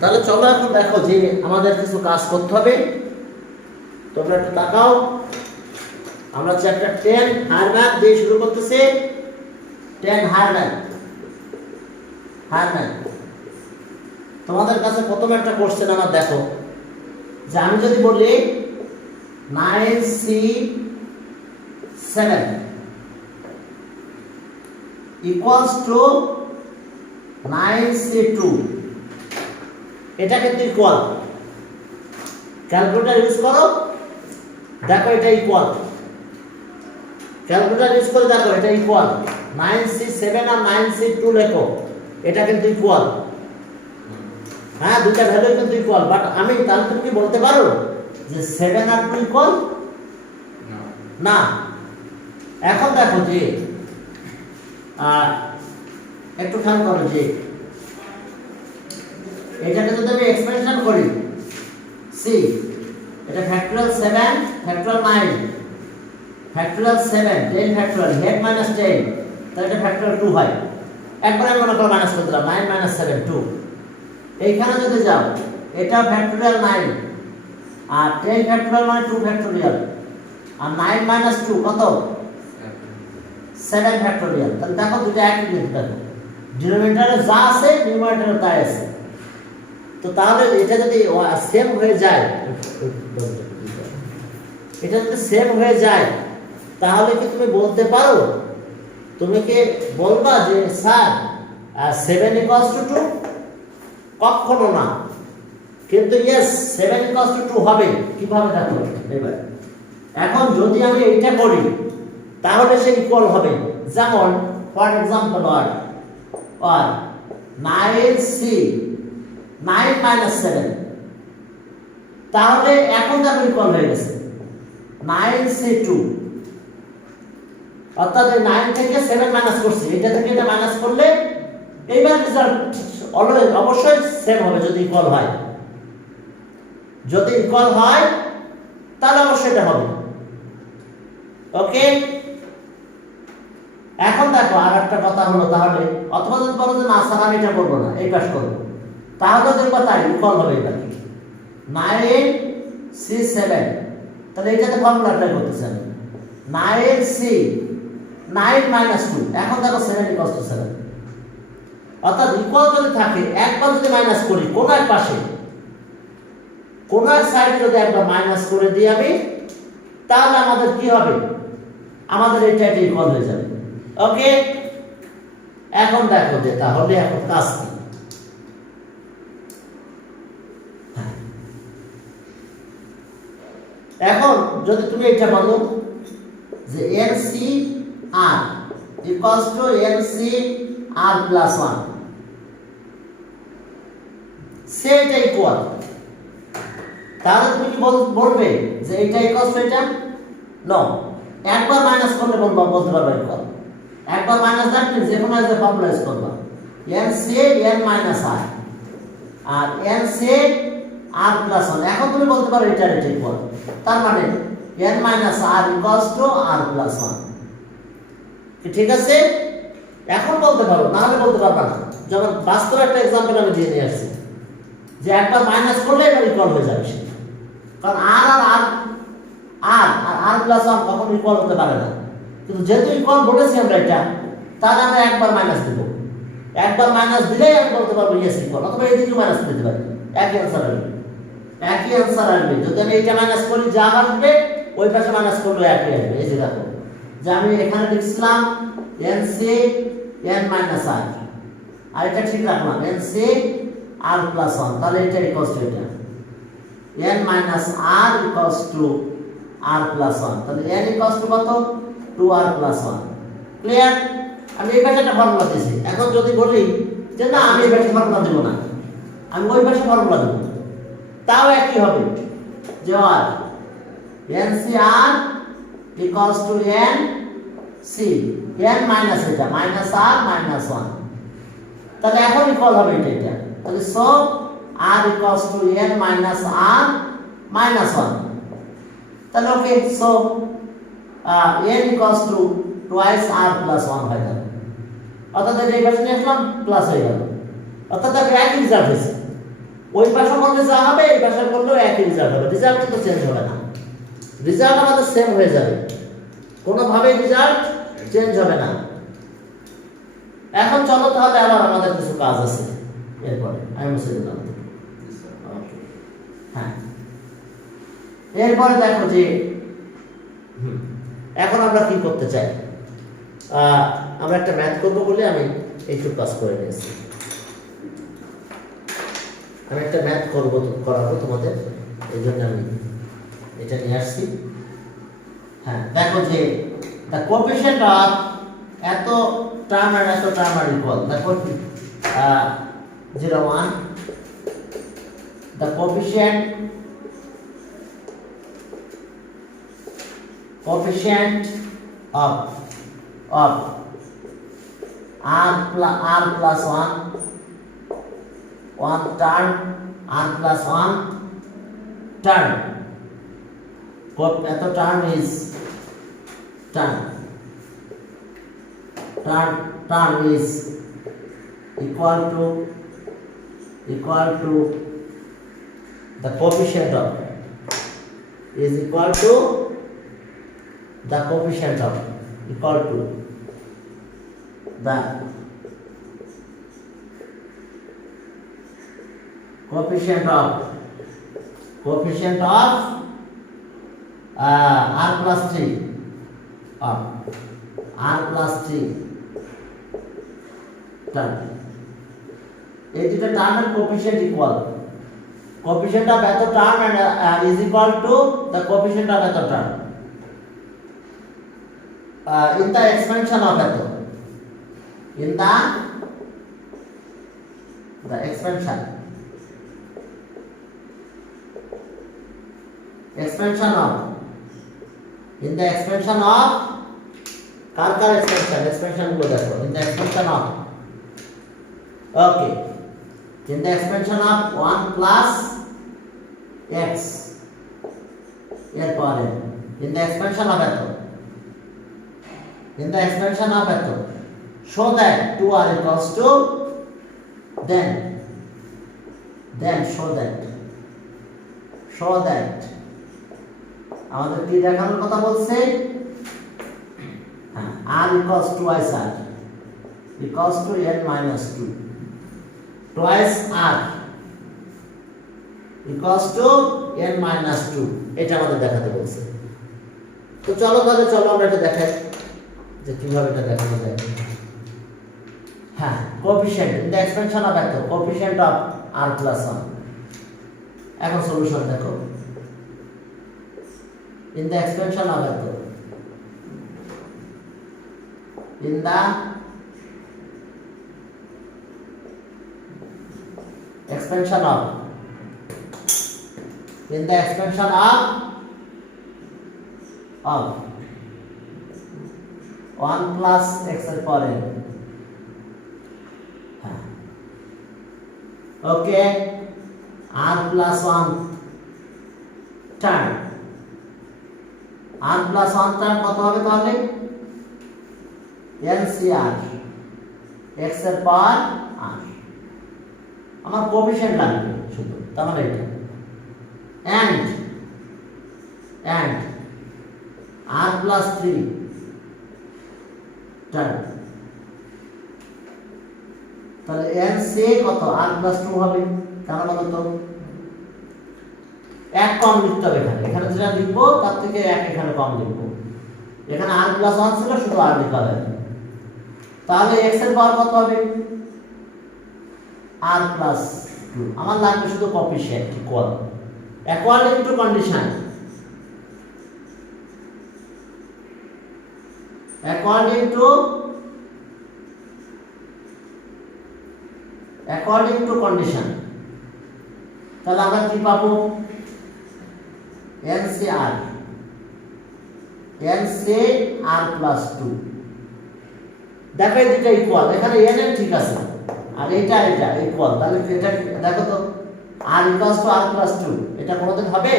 তাহলে চলো এখন দেখো যে আমাদের কিছু কাজ করতে হবে। তোমরা একটু তাকাও, আমরা চ্যাপ্টার 10 হায়ার ম্যাথ দিয়ে শুরু করতেছি। 10 হায়ার ম্যাথ। তোমাদের কাছে প্রথম একটা কোশ্চেন আমার দেখো, যে আমি যদি বলি 9C7 equals to 9C2, এটা কিন্তু ইকুয়াল। ক্যালকুলেটর ইউজ করো, দেখো এটা ইকুয়াল। ক্যালকুলেটর ইউজ করে দেখো এটা ইকুয়াল। 9C7 আর 9C2 লেখো, এটা কিন্তু ইকুয়াল। হ্যাঁ, দুটা ভ্যালু কিন্তু ইকুয়াল, বাট আমি তাহলে তুমি কি বলতে পারো যে 7 আর 2 ইকুয়াল? না। এখন দেখো যে একটু খেয়াল করো যে এটাকে যদি আমি এক্সপেনশন করি, সি এটা factorial 7 factorial 9 factorial 7 10 factorial head minus 10, তাহলে এটা ফ্যাক্টরিয়াল 2 হয়। একবার আমি মনে করো মাইনাস করে দিলাম 9 - 7 2। এইখানে যদি যাও এটা ফ্যাক্টরিয়াল 9 আর 10 ফ্যাক্টরিয়াল মানে 2 ফ্যাক্টরিয়াল, আর 9 - 2 কত? 7 ফ্যাক্টরিয়াল। তাহলে দেখো দুটো একই কিন্তু, দেখো ডিনোমিনেটরে যা আছে নিউমারেটরে তাই আছে। তো তাহলে এটা যদি সেম হয়ে যায়, এটা যদি সেম হয়ে যায় তাহলে কি তুমি বলতে পারো, তুমি কি বলবা যে স্যার 7 = 2? কখনো না। কিন্তু ইয়েস 7 = 2 হবে। কিভাবে দেখো এবার। এখন যদি আমি এইটা করি তাহলে সে ইকুয়াল হবে। যেমন ফর এক্সাম্পল আর 9C 9 - 7, তাহলে এখন দেখো ইকুয়াল হয়ে গেছে 9C2। অর্থাৎ 9 থেকে 7 মাইনাস করছি, এটা থেকে এটা মাইনাস করলে এইবার রেজাল্ট অবশ্যই সেম হবে যদি ইকুয়াল হয়। যদি ইকুয়াল হয় তাহলে অবশ্যই এটা হবে। ওকে, এখন দেখো আর একটা কথা হলো, তাহলে অথবা যদি বলো যে না স্যার আমি এটা করবো না, এই পাশ করবো, তাহলে দেখবো তাই ইকুয়াল হবে। এটা 9C7, তাহলে এইটাতে ফর্মুলা অ্যাপ্লাই করতেছি আমি। 9C 9 - 2, এখন দেখো 7 = 7। অর্থাৎ ইকুয়াল যদি থাকে, একবার যদি মাইনাস করি কোন এক পাশে, কোন এক সাইডে যদি একবার মাইনাস করে দিই আমি, তাহলে আমাদের কি হবে? আমাদের এটা ইকুয়াল হয়ে যাবে। ওকে, এখন দেখো যে তাহলে এখন কাজ কি। এখন যদি তুমি এটা বলো যে NCR = NCR + 1, সেটা ইকুয়াল, তাহলে তুমি কি বলবে যে এটা ইকুয়াল এটা? নো, একবার মাইনাস করলে বলতে পারবে ইকুয়াল। একবার মাইনাস দ্যাট মিন্স যে কোনো একটা ফর্মুলা ইউজ করবা, NCN - R আর NCR + 1। এখন তুমি বলতে পারো এটা ইকুয়াল, তার মানে n - R = R + 1। ঠিক আছে, এখন বলতে পারো, না হলে বলতে পারবা না। যেমন বাস্তব একটা एग्जांपल আমি দিয়ে নিয়ে আসছি যে একবার মাইনাস করলে এটা ইকুয়াল হয়ে যাবে, কারণ R + 1 কখনো ইকুয়াল হতে পারে না। কিন্তু যেহেতু ইকুয়াল বলেছি আমরা এটা, তাহলে আমরা একবার মাইনাস দেব। একবার মাইনাস দিলেই আমি বলতে পারবো ইয়েস ইকুয়াল, অথবা এদিকে মাইনাস দিতে পারি, একই অ্যান্সার আসবে। একই অ্যান্সার আসবে। যদি আমি এটা মাইনাস করি যা আসবে, ওই পাশে মাইনাস করলে একই আসবে। এই যে দেখো যে আমি এখানে লিখছিলাম NCN - R, আর এটা ঠিক রাখলাম NCR + 1, তাহলে এটা ইকুয়াল টু এটা n - R = R + 1, তাহলে n = কত? 2R + 1। ক্লিয়ার? আমি এই পাশে একটা ফর্মুলা দিয়েছি। এখন যদি বলি যে না আমি এই পাশে ফর্মুলা দেব না, আমি ওই পাশে ফর্মুলা দেব, তাও একই হবে যে আর NCR = NC n মাইনাস এটা -R -1, তাহলে এখন ইকুয়াল হবে এটা। তাহলে সো R = n - R -1, তাহলে ওকে, সো n = twice R + 1 হয়ে যাবে। অর্থাৎ এই পাশে নিয়ে আসলাম প্লাস হয়ে গেল, অর্থাৎ একই রেজাল্ট হয়েছে। ওই পাশে করলে যা হবে এই পাশে করলেও একই রেজাল্ট হবে, রেজাল্ট কিন্তু চেঞ্জ হবে না, রেজাল্ট আমাদের সেম হয়ে যাবে, কোনোভাবেই রেজাল্ট চেঞ্জ হবে না। এখন চলো তাহলে আবার আমাদের কিছু কাজ আছে এরপরে, আমি মুছে দিলাম। হ্যাঁ, এরপরে দেখো যে এখন আমরা কি করতে চাই, আমরা একটা ম্যাথ করবো বলে আমি এইটুকু কাজ করে নিয়েছি। আমি একটা ম্যাথ করাবো তোমাদের, এই জন্য আমি এটা নিয়ে আসছি। হ্যাঁ, দেখো যে দ্য কোএফিশিয়েন্ট অফ এত টার্ম আর এত টার্ম আর ইকুয়াল, দেখো 0 1, the coefficient of r plus 1 term, r plus 1 term, এত term is term is equal to the coefficient of is equal to the coefficient of equal to the coefficient of r plus 3 of r plus 3 term, এই দুটো টার্মের coefficient equal, coefficient of এত term and is equal to the coefficient of এত term in the expansion of এত, in the expansion of, in the expansion of car expansion গুলো দেখো, in the expansion of, okay, in the expansion of 1 plus x এরপরে in the expansion of এত, in the expansion of এত, show that 2r equals to then show that আমাদের কি দেখানোর কথা বলছে, হ্যাঁ, r equals to twice r equals to n minus 2, twice r equals to n minus 2, এটা আমাদের দেখাতে বলছে। তো চলো আমরা এটা দেখাই যে কিভাবে এটা দেখানো যায়। হ্যাঁ, coefficient in the expansion of এত, কোএফিশিয়েন্ট অফ r plus 1, এখন সলিউশন দেখো, in the expansion of এত, in the expansion of 1 plus x এর পরে, হ্যাঁ, ওকে, r plus 1 term, r plus 1 term কত হবে তাহলে, LCR x এর পাওয়ার r, আমার কোএফিশিয়েন্ট লাগবে শুধু, তার মানে এটা and r plus 3 টার্ম, তাহলে LC কত, r plus 2 হবে, কেন বলো তো, এক কম লিখতে হবে, এখানে যেটা লিখবো তার থেকে এক এখানে কম লিখবো, এখানে r plus 1 ছিল, শুধু r লিখা হবে, তাহলে x এর পাওয়ার কত হবে, r plus 2, আমার লাগবে শুধু coefficient equal, according to condition, তাহলে আমরা কি পাবো, LCR r plus 2, দেখো এই দুটো ইকুয়াল, এখানে n এর ঠিক আছে আর এটা ইকুয়াল, তাহলে এটা দেখো তো r equals to r plus 2, এটা কোনোদিন হবে,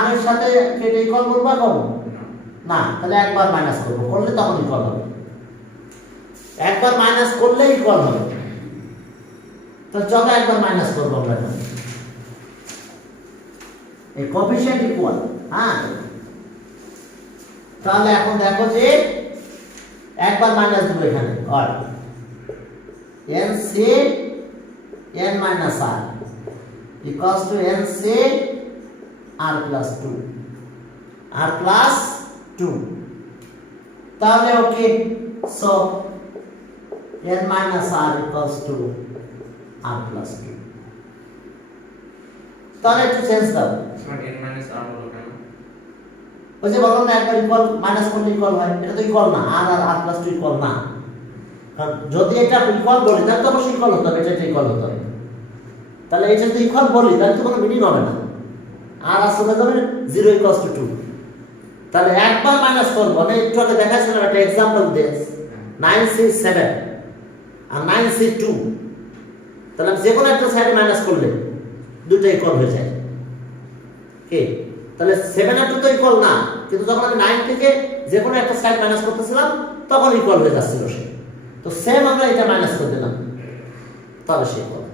r এর সাথে এটা ইকুয়াল করবা কম না, তাহলে একবার মাইনাস করলে তখন ইকুয়াল হবে, একবার মাইনাস করলে ইকুয়াল হবে, তো চলো একবার মাইনাস করবো আমরা এখানে এই কোএফিশিয়েন্ট ইকুয়াল। হ্যাঁ, তাহলে এখন দেখো যে একবার মাইনাস দেবো এখানে, আর nc n minus r equals to nc r plus 2 r plus 2। তাহলে ওকে, so n minus r equals to r plus 2। তাহলে একটু চেঞ্জ দাও, n minus r হলো কেন? ওই যে বললাম না একবার ইকুয়াল মাইনাস করলে ইকুয়াল হয়, এটা তো ইকুয়াল না, r আর r plus 2 ইকুয়াল না। কারণ যদি এটা ইকুয়াল বলি তাহলে তো অবশ্যই ইকুয়াল হতে হবে, এটা ইকুয়াল হতে হবে। তাহলে এটা যদি ইকুয়াল বলি তাহলে তো কোনো মিনিং হবে না, আর আসলে যাবে 0 equals to 2। তাহলে একবার মাইনাস করব, আমি একটু আগে দেখাচ্ছিলাম একটা एग्जांपल দিয়ে 9c7 আর 9c2। তাহলে যে কোনো একটা সাইড মাইনাস করলে দুটো ইকুয়াল হয়ে যায়। কি তাহলে 7 আর 2 তো ইকুয়াল না, কিন্তু যখন আমি 9 থেকে যে কোনো একটা সাইড মাইনাস করতেছিলাম তখন ইকুয়াল হয়ে যাচ্ছিল সে। তো সেম আমরা এটা মাইনাস করে দিলাম, তাহলে সে ইকুয়াল।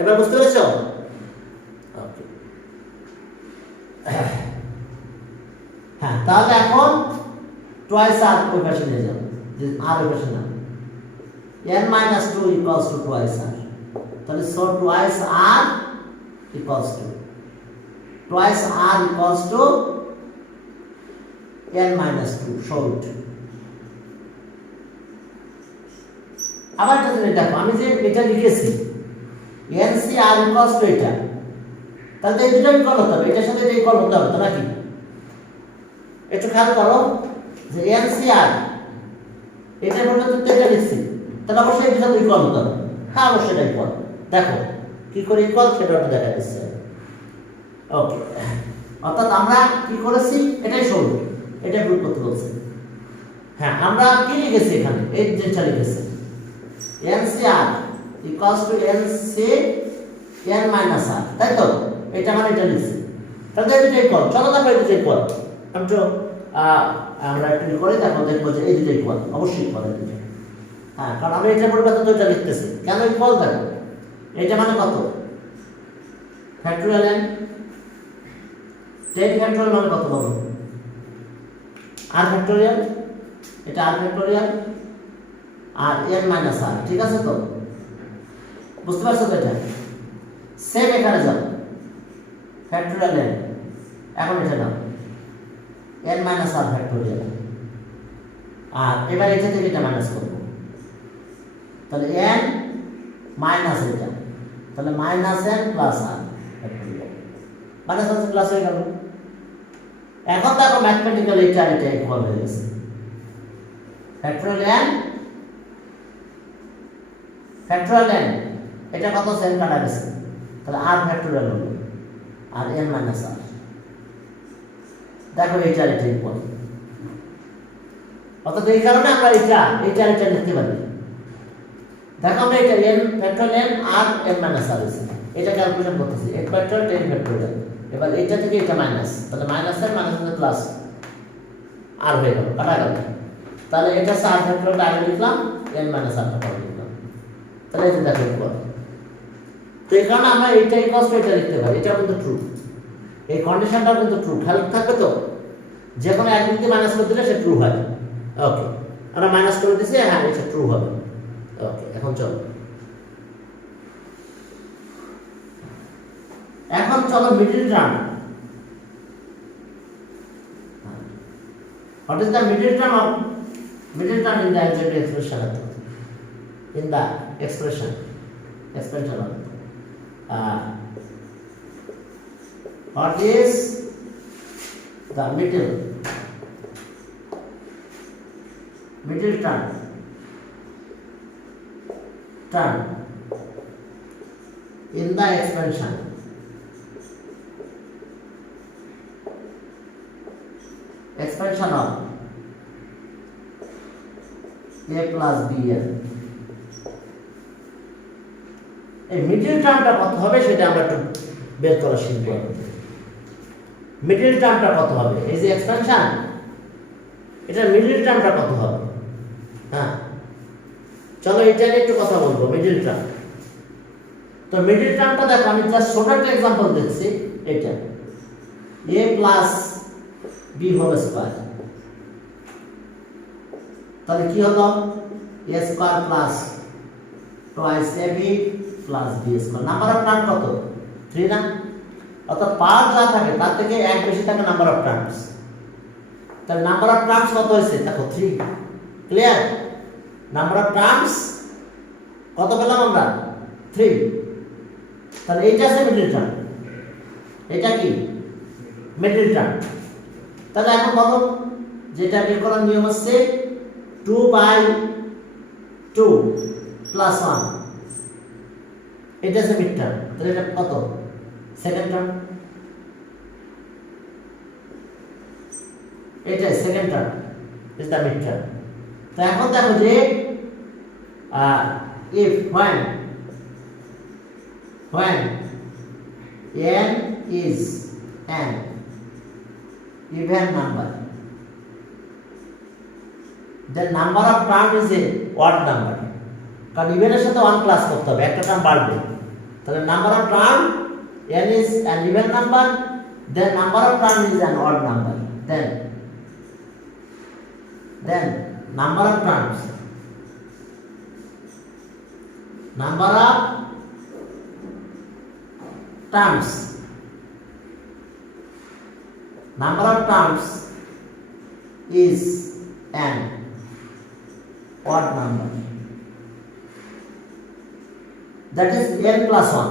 এবার বুঝতে পেরেছো? ওকে, হ্যাঁ, তাহলে এখন টুয়াইস আর ওই পাশে নিয়ে যাও, যে আর ওই পাশে না, n minus 2 equals to twice r। তাহলে so twice r equals to twice r equals to n minus 2 short। আবার যদি দেখো আমি যে এটা লিখেছি nc r equals to এটা, তাহলে এই দুটো ইকুয়াল হতে হবে, এটার সাথে এটা ইকুয়াল হতে হবে তো নাকি? একটু খেয়াল করো যে nc r এটার মধ্যে তো এটা লিখছি, তাহলে অবশ্যই এটার সাথে ইকুয়াল হতে হবে। হ্যাঁ, অবশ্যই এটা ইকুয়াল। দেখো কি করে ইকুয়াল সেটা একটু দেখা দিচ্ছে। ওকে, অর্থাৎ আমরা কি করেছি এটাই সরু, এটা প্রুফ করতে বলছি। হ্যাঁ, আমরা কি লিখেছি এখানে, এই জিনিসটা লিখেছি NCR equals to NC n minus r, তাই তো? এটা মানে এটা লিখছি, তাহলে এটা ইকুয়াল। চলো দেখো এটা ইকুয়াল। আমরা একটু করে দেখবো যে এই দুটো ইকুয়াল, অবশ্যই ইকুয়াল। হ্যাঁ, কারণ আমরা এটার পরিবর্তে তো এটা লিখতেছি, কেন ইকুয়াল? দেখো এটা মানে কত, ফ্যাক্টরিয়াল n, 10 ফ্যাক্টরিয়াল মানে কত বলো? r ফ্যাক্টরিয়াল, এটা r ফ্যাক্টরিয়াল আর n মাইনাস r, ঠিক আছে তো? বুঝতে পারছো তো? এটা সেম এখানে যাও, ফ্যাক্টরিয়াল n, এখন এটা নাও n মাইনাস r ফ্যাক্টরিয়াল, আর এবার এটা থেকে এটা মাইনাস করব, তাহলে n মাইনাস এটা, তাহলে minus n plus r factorial, minus n plus হয়ে গেল। এখন দেখো ম্যাথমেটিক্যালি এটা ইকুয়াল হয়ে গেছে, ফ্যাক্টরিয়াল n ফ্যাক্টরিয়াল n, এটা কত সেম কাটা গেছে, তাহলে r ফ্যাক্টরিয়াল হলো আর n মাইনাস r। দেখো এটা ইকুয়াল, অর্থাৎ এই কারণে আমরা এটা লিখতে পারি। দেখো আমরা এটা n ফ্যাক্টরিয়াল n আর n মাইনাস r আছে, এটা ক্যালকুলেশন করতেছি, 8 ফ্যাক্টরিয়াল 10 ফ্যাক্টরিয়াল। এবার এটা থেকে এটা মাইনাস, তাহলে মাইনাস এর মাইনাস এর প্লাস r হয়ে গেল, কাটা গেল। তাহলে এটা r ফ্যাক্টরিয়াল আগে লিখলাম, n মাইনাস r পরে লিখলাম, তাহলে এটা দেখো ইকুয়াল। তো এই কারণে আমরা এটা ইকুয়াল টু এটা লিখতে পারি, এটা কিন্তু ট্রু, এই কন্ডিশনটা কিন্তু ট্রু। খেয়াল থাকবে তো, যে কোনো এক দিকে মাইনাস করে দিলে সে ট্রু হয়। ওকে, আমরা মাইনাস করে দিয়েছি, হ্যাঁ এটা ট্রু হবে। ওকে, এখন চলো middle term. What is the middle term in the algebraic expression? In the expression of what is the middle term in the expansion of a plus bn। এই মিডল টার্মটা কত হবে সেটা আমরা একটু বের করা শিখব। মিডল টার্মটা কত হবে, এই যে এক্সপেনশন, এটা মিডল টার্মটা কত হবে? হ্যাঁ, চলো এটা নিয়ে একটু কথা বলবো, মিডল টার্ম। তো মিডল টার্মটা দেখো, আমি জাস্ট ছোট একটা এক্সাম্পল দিচ্ছি। এটা a plus b whole square, তাহলে কি হলো a square plus twice ab plus b square. Number of term কত? 3 না? অর্থাৎ পাওয়ার যা থাকে তার থেকে এক বেশি থাকে নাম্বার অফ টার্মস। তাহলে নাম্বার অফ টার্মস কত হয়েছে দেখো 3। ক্লিয়ার? নাম্বার অফ টার্মস কত পেলাম আমরা? 3। তাহলে এইটা আছে মিডল টার্ম, এটা কি মিডল টার্ম। তাহলে এখন বলো, যেটা বের করার নিয়ম হচ্ছে 2/2 প্লাস 1, এটা আছে মিড টার্ম। তাহলে এটা কত? Second term. এটা second term is the mid term. তো এখন দেখো যে if when n is an even number, the number of term is a odd number. কারণ ইভেনের সাথে 1 প্লাস করতে হবে, একটা টার্ম বাড়বে। তাহলে number of term n is an even number, then number of term is an odd number. Then number of terms, number of terms is an odd number, that is n plus 1,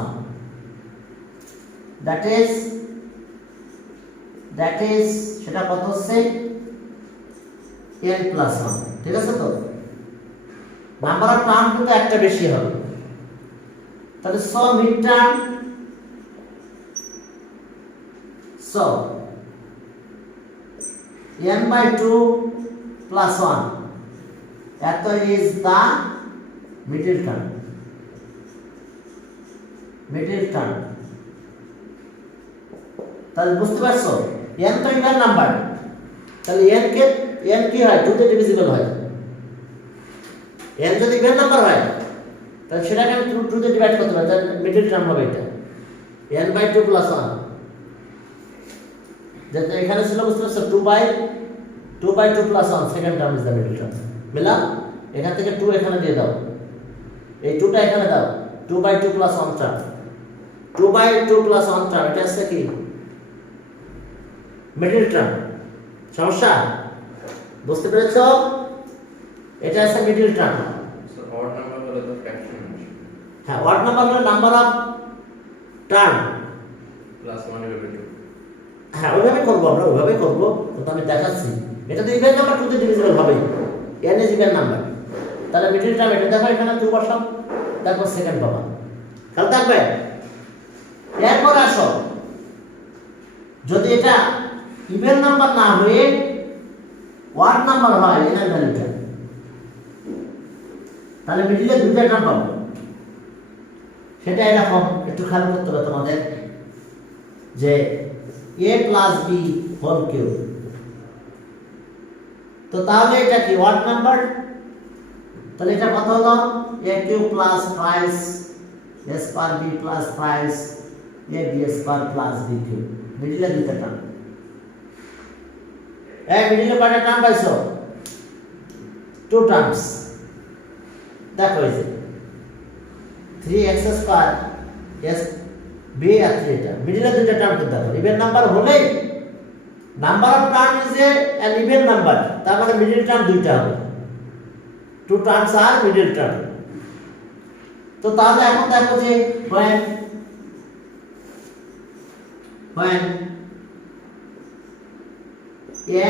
that is সেটা কত হচ্ছে n plus 1। ঠিক আছে? তো number of term কিন্তু একটা বেশি হবে। তাহলে so mid term, so n/2 plus 1, এত is the middle term. Middle term তাহলে বুঝতে পারছো, n তো ইভেন নাম্বার, তাহলে n কি হয়? 2 তে ডিভিজিবল হয়। n যদি ইভেন নাম্বার হয় তাহলে সেটাকে আমি 2 তে ডিভাইড করতে পারি, তাহলে মিডল টার্ম হবে এটা n/2 plus 1। যেটা এখানে ছিল বুঝতে পারছো 2/2 plus 1, second term is the middle term. মিলাম, এখান থেকে 2 এখানে দিয়ে দাও, এই 2টা এখানে দাও, 2/2 plus 1 টার্ম, 2/2 plus 1 টার্ম, এটা হচ্ছে কি মিডল টার্ম। সমস্যা বুঝতে পেরেছো? এটা আছে middle term. So odd number হলো তো fraction আসে। হ্যাঁ, odd number হলো নাম্বার অফ টার্ম প্লাস 1 এর 2। হ্যাঁ, ওইভাবে করবো আমরা, ওইভাবে করবো, কিন্তু আমি দেখাচ্ছি। এটা তো ইভেন নাম্বার 2 তে ডিভিজিবল হবেই, n ইজ ইভেন নাম্বার। তাহলে মিডল টার্ম এটা দেখো, এখানে 2 বসাও, দেখো সেকেন্ড পাবা। খেয়াল থাকবে। এরপর আসো, যদি এটা ইভেন নাম্বার না হয়ে ওয়াড নাম্বার হয় n এর ভ্যালুটা, তাহলে মিডলে দুইটা টার্ম পাবো। সেটা এরকম, একটু খেয়াল করতে হবে তোমাদের, যে a plus b whole cube. তো তাহলে এটা কি ওয়াড নাম্বার? তাহলে এটা কত হলো? a cube plus 5 a square b plus 5 a b square plus b cube. মিডলে দুইটা টার্ম। এই মিডলে কয়টা টার্ম পাইছো? 2 টার্মস। দেখো এই যে 3x স্কয়ার s b আর 3, এটা মিডলে দুইটা টার্ম কিন্তু দেখো ইভেন নাম্বার হলেই number of term is an even number, তার মানে মিডল টার্ম দুইটা হবে। 2 টার্মস আর মিডল টার্ম। তো তাহলে এখন দেখো যে when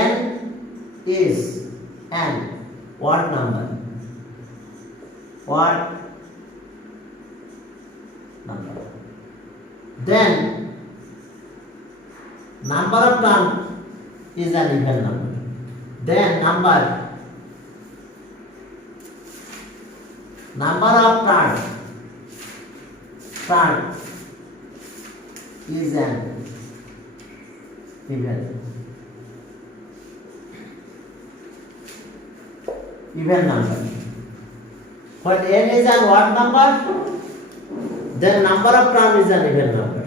n is an odd number, then number of term is an even number, then number of term is an even number. when n is an odd number, then number of term is an even number.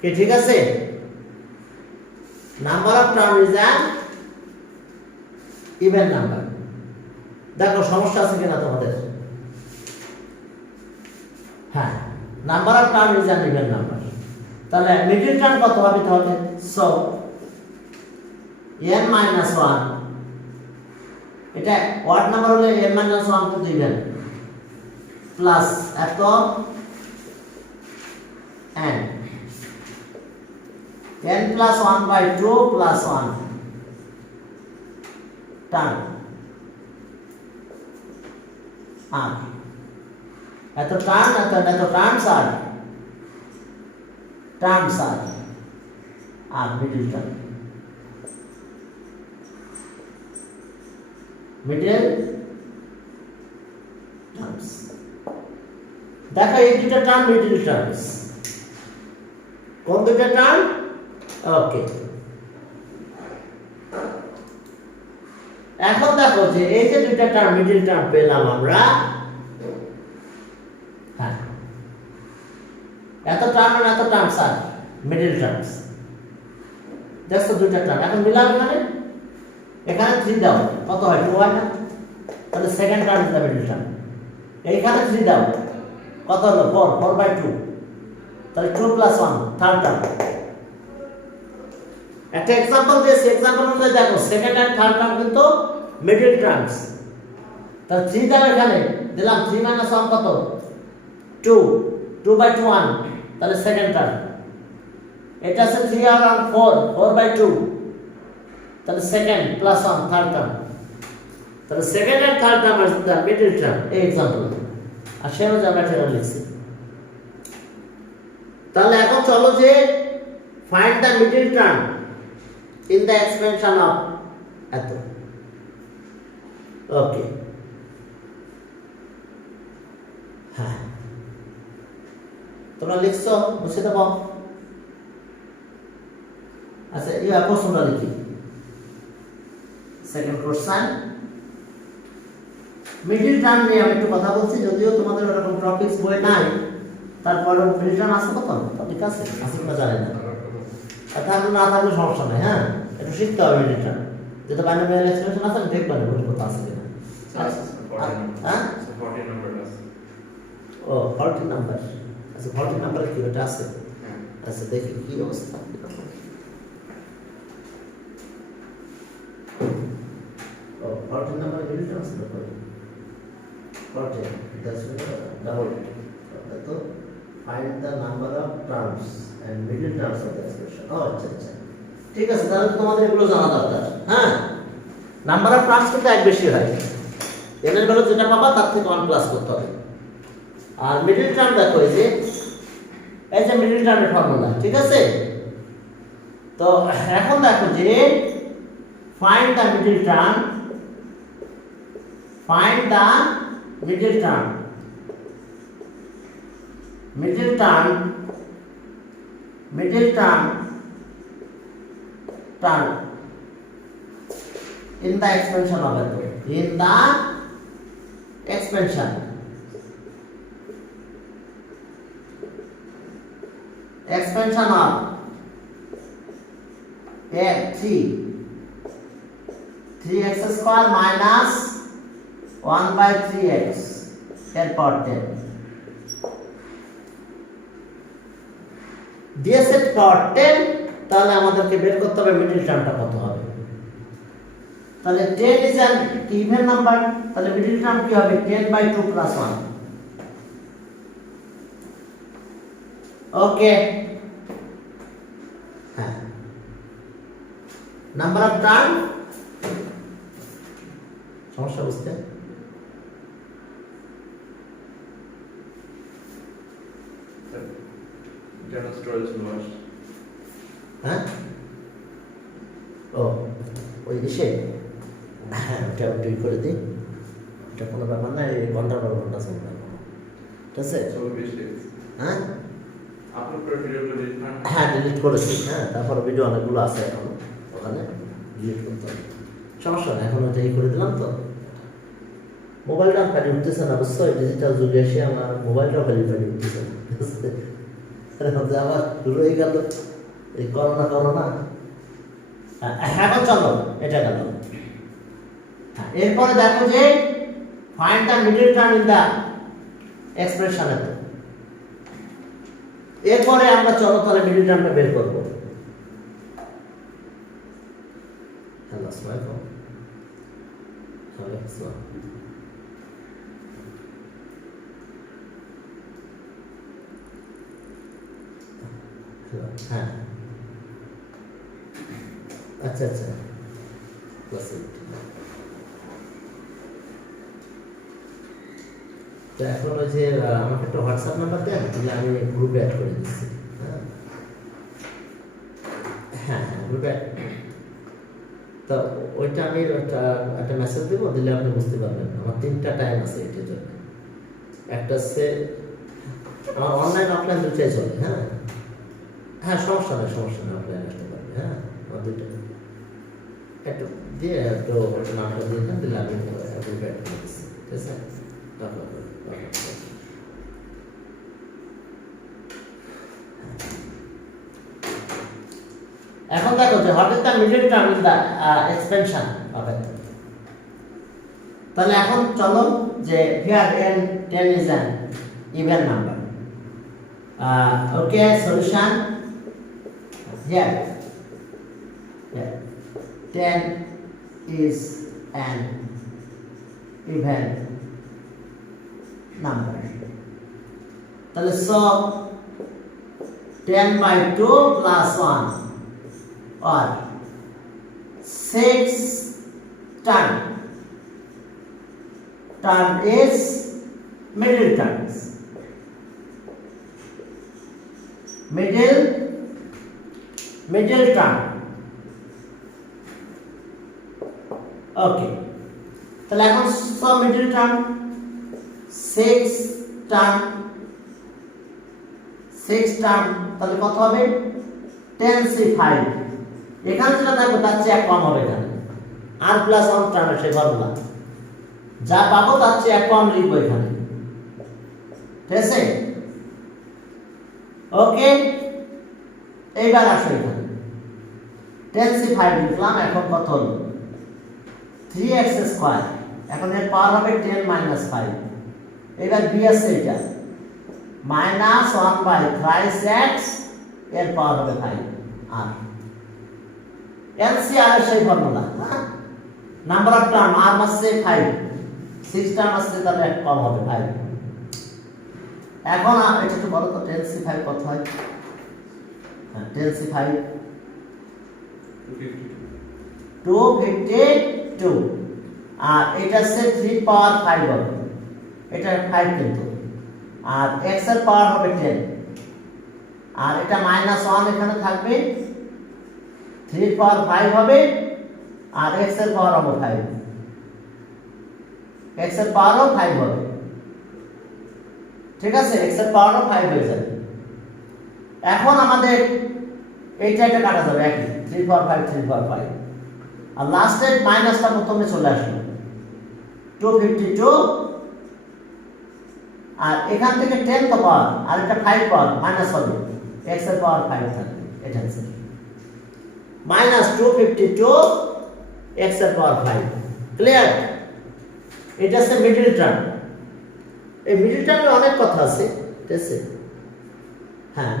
কি ঠিক আছে? Number of term is an even number. দেখো সমস্যা আছে কিনা তোমাদের? হ্যাঁ, number of term is an even number. তাহলে মিডল টার্ম কত হবে তাহলে? সো n minus 1, এটা ওয়ার্ড নাম্বার হলে n minus 1 কিন্তু ইভেন, প্লাস এত n n plus 1 by 2 plus 1 term আর এত টার্ম এত টার্মস আর মিডল টার্ম, মিডল টার্মস। দেখো এই দুটো টার্ম মিডল টার্মস। কোন দুটো টার্ম? ওকে, এখন দেখো যে এই যে দুটো টার্ম মিডল টার্ম পেলাম আমরা, হ্যাঁ এত টার্ম আর এত টার্মস আর মিডল টার্মস, দেখো দুটো টার্ম এখন মিলাম। এখানে 3 দাও, কত হয়? 2 হয় না? তাহলে second term is the middle term. এইখানে 3 দাও, কত হলো? 4 by 2, তাহলে 2 plus 1 থার্ড টার্ম। একটা এক্সাম্পল দিয়েছি, এক্সাম্পল অনুযায়ী দেখো সেকেন্ড এন্ড থার্ড টার্ম কিন্তু মিডল টার্মস। তাহলে 3 দাও, এখানে দিলাম 3 minus 1 কত? 2 by 2 1, তাহলে সেকেন্ড টার্ম। এটা আছে 3 আর 4 by 2, তাহলে সেকেন্ড প্লাস 1 থার্ড টার্ম। তাহলে second and third term is the middle term. এই এক্সাম্পল আর সেও আমরা এটা লিখছি। তাহলে এখন চলো যে find the middle term in the expansion of এত। ওকে, হ্যাঁ তোমরা লিখছো, বুঝতে দেবো। আচ্ছা এই প্রশ্নটা লিখি। সেকেন্ড কোশ্চেন, মিডল টার্ম নিয়ে আমি একটু কথা বলছি, যদিও তোমাদের এরকম টপিকস বই নাই, তারপরে মিডল টার্ম আছে কত টপিক আছে কিনা জানি না। থাকলে না থাকলে সমস্যা নেই, হ্যাঁ একটু শিখতে হবে মিডল টার্ম। যেটা বাইনোমিয়াল এক্সপ্রেশন আছে দেখবেন বলে কথা আছে কিনা। হ্যাঁ 40 নাম্বার আছে। ও 40 নাম্বার, আচ্ছা 40 নাম্বার কি ওটা আছে? আচ্ছা দেখি কি অবস্থা। ও 40 নাম্বার মিডল টার্ম আছে তো 40, that's double, তো find the number of terms and middle terms of the expression. ও আচ্ছা আচ্ছা ঠিক আছে, তাহলে তোমাদের এগুলো জানা দরকার। হ্যাঁ, নাম্বার অফ টার্মস কিন্তু এক বেশি হয়, n এর ভ্যালু যেটা পাবা তার থেকে 1 প্লাস করতে হবে। আর মিডল টার্ম দেখো এই যে মিডল টার্মের ফর্মুলা, ঠিক আছে? তো এখন দেখো যে find the middle term, find the middle term, middle term in the expansion of it, in the expansion of x square minus 1 by 3x এর পাওয়ার 10 দিয়ে সেট পাওয়ার 10। তাহলে আমাদেরকে বের করতে হবে মিডল টার্মটা কত হবে। তাহলে 10 ইজ অ্যান ইভেন নাম্বার, তাহলে মিডল টার্ম কি হবে? 10 by 2 plus 1। ওকে, হ্যাঁ নাম্বার অফ টার্ম, সমস্যা বুঝতে? Internal storage lost. হ্যাঁ ও ওই এসে ওটা দুই করে দিই, এটা কোনো ব্যাপার না, এই ঘন্টার পর ঘন্টা চলবে, ঠিক আছে? হ্যাঁ আপলোড করে ভিডিওগুলো ডিলিট করেন। হ্যাঁ ডিলিট করেছি, হ্যাঁ তারপরে ভিডিও অনেকগুলো আছে এখন ওখানে ডিলিট করতে হবে, সমস্যা নেই। এখন ওটা এই করে দিলাম তো মোবাইলটা খালি উঠতেছে না, বুঝছো? ডিজিটাল যুগে এসে আমার মোবাইলটাও খালি উঠতেছে না। আবার শুরু হয়ে গেল এই করোনা। এখন চলো এটা গেল। এরপরে দেখো যে find the middle term in the expression. এরপরে আমরা চলো তাহলে মিডল টার্মটা বের করব। হ্যালো আসসালামু আলাইকুম। হ্যাঁ আচ্ছা প্লাস 8। তো এখন ওই যে আমাকে একটা হোয়াটসঅ্যাপ নাম্বার দেন, তাহলে আমি গ্রুপে অ্যাড করে দিচ্ছি। হ্যাঁ গ্রুপে। তো ওইটা আমি একটা মেসেজ দেবো, দিলে আপনি বুঝতে পারবেন। আমার 3টা টাইম আছে এটার জন্য। একটা হচ্ছে আমার অনলাইন অফলাইন দুটাই চলে। সমস্যা নেই অফলাইন আসতে পারবে। আমার 2টা একটু দিয়ে একটু নামটা দিয়ে দেন, দিলে আমি গ্রুপে অ্যাড করে দিচ্ছি। ঠিক আছে? এখন দেখো যে what is the middle term in the expansion of it. তাহলে এখন চলো যে here n 10 is an even number. Okay, solution here 10 is an even number. তাহলে সব 10/2 plus 1 or 6 term is middle terms. Middle term. ওকে, তাহলে এখন সব middle term 6 term তাহলে কত হবে? 10c5। এখানে যেটা থাকবে তার চেয়ে এক কম হবে। এখানে r প্লাস 1 টার্মের সেই ফর্মুলা যা পাবো তার চেয়ে এক কম লিখবো এখানে। ঠিক আছে? ওকে, এইবার আসো এখানে 10c5 লিখলাম। এখন কত হলো? 3x²। এখন এর পাওয়ার হবে 10 - 5। এবার b আছে এটা -1/3x এর পাওয়ার হবে 5 আর LCR এর সেই formula. Number of term r আছে 5, 6 টার্ম আছে, তাহলে এক কম হবে 5। এখন এটা একটু বলো তো 10c5 কত হয়? 10c5 252। আর এটা হচ্ছে 3 পাওয়ার 5 হবে, এটা 5 কিন্তু। আর x এর পাওয়ার হবে 10, আর এটা -1 এখানে থাকবে, 3 পাওয়ার 5 হবে, আর x এর পাওয়ার হবে 5, x এর পাওয়ারও 5 হবে। ঠিক আছে? x এর পাওয়ারও 5 হয়ে যাবে। এখন আমাদের এইটা কাটা যাবে একই, 3 পাওয়ার 5 3 পাওয়ার 5। আর লাস্টের মাইনাসটা প্রথমে চলে আসলো 252। আর এখান থেকে 10 তো পাওয়ার, আর এটা 5 পাওয়ার মাইনাস হবে, x এর পাওয়ার 5 থাকবে। এটা হচ্ছে -252 x এর পাওয়ার 5। ক্লিয়ার? এটা হচ্ছে মিডল টার্ম। এই মিডল টার্মে অনেক কথা আছে। ঠিক আছে?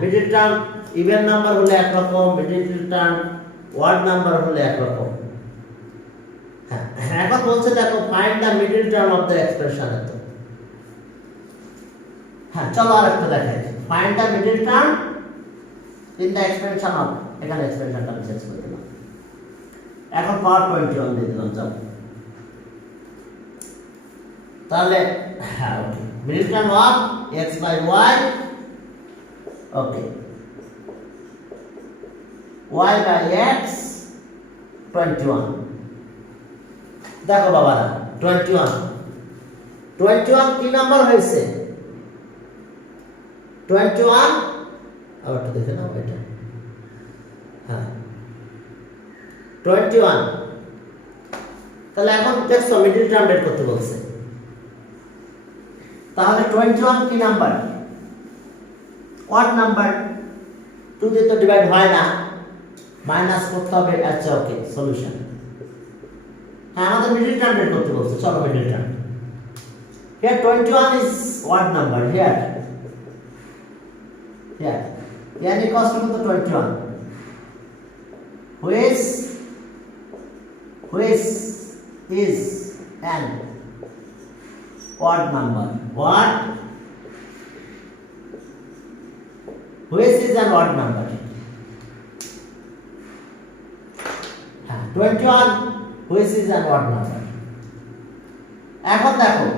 মিডল টার্ম ইভেন নাম্বার হলে একরকম, মিডল টার্ম ওয়ার্ড নাম্বার হলে একরকম। এখন বলছে দেখো find the middle term of the expression. চলো আরেকটা দেখাই। Find the middle term in the expression of, এখানে এক্সপ্রেশনটা আমি চেঞ্জ করে দিলাম। এখন পাওয়ার 21 দিয়ে দিলাম। চলো তাহলে okay, middle term of x/y, okay, y/x 21। দেখো বাবারা 21 কি নাম্বার হয়েছে? 21 আবার একটু দেখে নাও এটা। 21। তাহলে এখন দেখছো মিডল টার্ম বের করতে বলছে। তাহলে 21 কি নাম্বার? Odd number. 2 দিয়ে তো ডিভাইড হয় না, মাইনাস করতে হবে। আচ্ছা ওকে, সলিউশন। হ্যাঁ, আমাদের মিডল টার্ম বের করতে বলছে, চলো middle term. Here 21 is odd number here. Here n equals to 21, which is an odd number. What? Which is an odd number? 21 which is an odd number. এখন দেখো,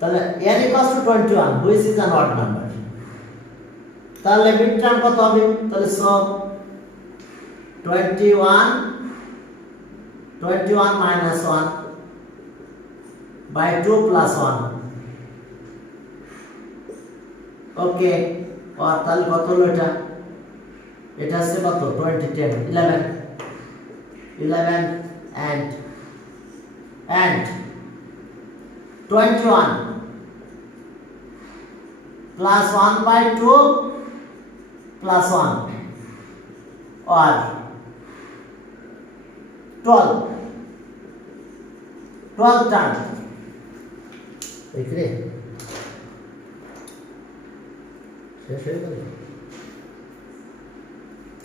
তাহলে n equals to 21 which is an odd number, তাহলে mid term কত হবে? তাহলে সব 21 minus 1 by 2 plus 1. ওকে, আর তাহলে কত হলো এটা? এটা আছে কত? 20 10 11 and 21 plus 1 by 2 plus 1 or 12 term. দেখলে শেষ হয়ে গেল,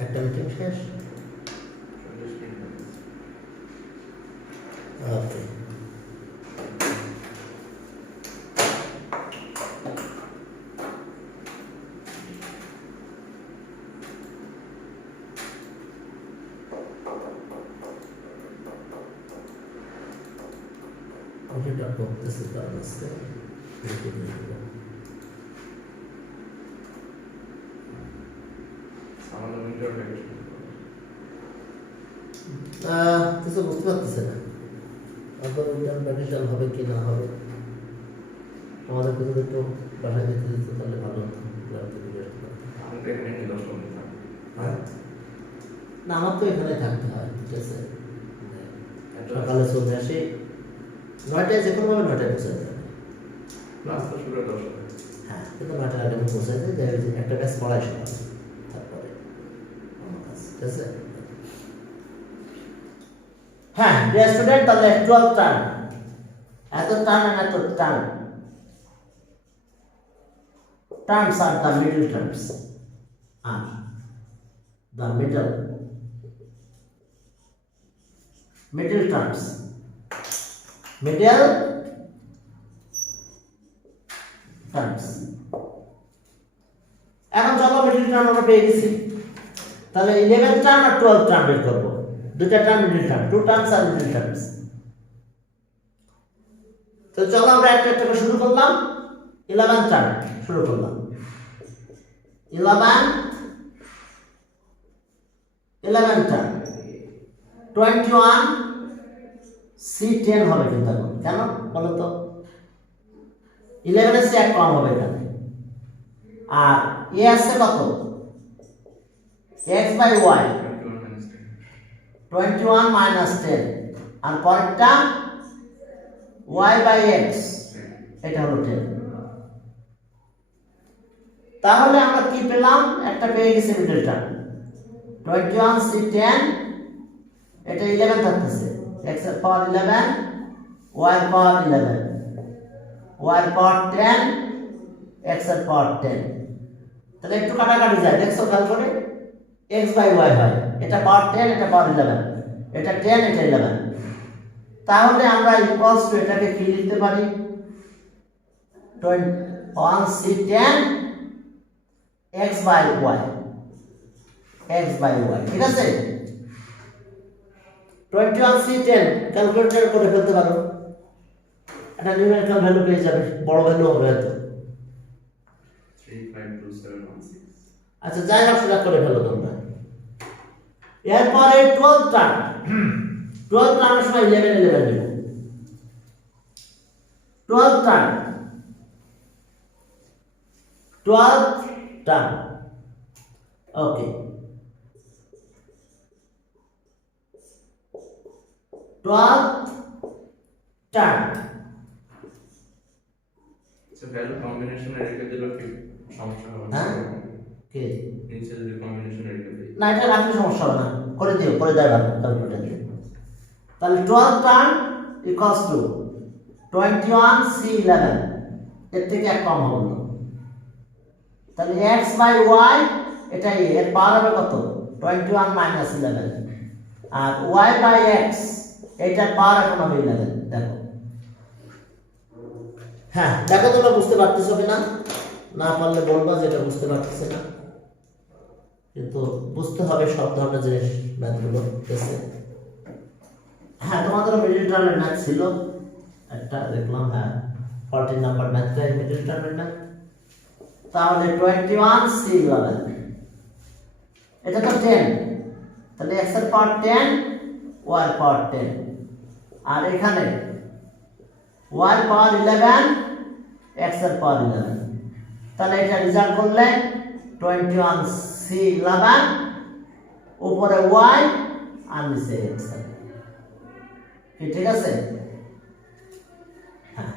একটা মিটিং শেষ। ওকে, এটা করতেছি কারণ আজকে আমাদের মিটার ভ্যাকেশন কিছু বুঝতে পারতেছে না, আবার ভ্যাকেশন হবে কি না হবে। আমাদের কিছু একটু বাসায় যেতে দিতে তাহলে ভালো হতো। আমি তো এখানে 10 মিনিট থাকবো। না, আমার তো এখানে থাকতে হয়, ঠিক আছে। সকালে চলে আসি 9টায়, যে কোনোভাবে 9টায় পৌঁছে যাবে। ক্লাস তো শুরু হয় 10টায়। হ্যাঁ, কিন্তু 9টার আগে আমি পৌঁছে যাই, যে একটা ব্যাচ পড়াই সকাল, তারপরে আমার কাজ, ঠিক আছে। হ্যাঁ ডিয়ার স্টুডেন্ট, তাহলে 12 টার্ম, এত টার্ম এত term, terms are the middle terms, are the middle terms, middle terms। এখন চলো মিডল টার্ম আমরা পেয়ে গেছি, তাহলে 11 টার্ম আর 12 টার্ম বের করব। দুটো টার্ম মিডল টার্ম, 2 টার্মস আর মিডল টার্মস। তো চলো আমরা একটা একটা করে শুরু করলাম। 11 টার্ম শুরু করলাম। 11 টার্ম 21 C10 হবে কিন্তু এখন, কেন বলো তো? 11 এর চেয়ে এক কম হবে এখানে। আর এ আছে কত? x by y 21 minus 10, আর পরেরটা y by x, এটা হলো 10। তাহলে আমরা কি পেলাম? একটা পেয়ে গেছি মিডল টার্ম 21 C10, এটা 11 থাকতেছে, x এর পাওয়ার 11, y এর পাওয়ার 11, y এর পাওয়ার 10, x এর পাওয়ার 10। তাহলে একটু কাটাকাটি যায়, দেখছো খেয়াল করে? x by y হয়, এটা পাওয়ার 10, এটা পাওয়ার 11, এটা 10, এটা 11। তাহলে আমরা ইকুয়ালস টু এটাকে কি লিখতে পারি? 21 C10 x by y, ঠিক আছে। 21 C10 ক্যালকুলেটর করে ফেলতে পারো, একটা নিউমেরিক্যাল ভ্যালু পেয়ে যাবে, বড় ভ্যালু হবে হয়তো। 352716। আচ্ছা যাই হোক, সেটা করে ফেলো তোমরা। এরপরে 12 টার্ম, 12 টার্মের সময় 11 নেব। 12 টার্ম ওকে, 12 টার্ম। সো ভ্যালু কম্বিনেশন রেখে দিলেও কি সমস্যা হবে না? হ্যাঁ কি নিচে যদি কম্বিনেশন রেখে দিই না, এটা রাখলে সমস্যা হবে না, করে দিও, করে দেয় ভালো ক্যালকুলেটর দিয়ে। তাহলে 12 টার্ম ইকুয়ালস টু 21 C11, এর থেকে এক কম হবে না। তাহলে x বাই y, এটাই এর পাওয়ার হবে কত 21 মাইনাস 11, আর y বাই x এটার পাওয়ার এখন হবে 11। দেখো, হ্যাঁ দেখো তোমরা বুঝতে পারতেছো কিনা, না পারলে বলবা যেটা বুঝতে পারতেছে না, কিন্তু বুঝতে হবে সব ধরনের জিনিস ম্যাথগুলো। ঠিক আছে, হ্যাঁ তোমাদের মিডল টার্মের ম্যাথ ছিল একটা, দেখলাম, হ্যাঁ 14 নাম্বার ম্যাথটা মিডল টার্মের ম্যাথ। তাহলে 21 C11, এটা তো 10, তাহলে x এর পাওয়ার 10, y এর পাওয়ার 10, আর এখানে y এর পাওয়ার 11, x এর পাওয়ার 11। তাহলে এটা রেজাল্ট করলে 21 C11, উপরে y আর নিচে x। কি ঠিক আছে? হ্যাঁ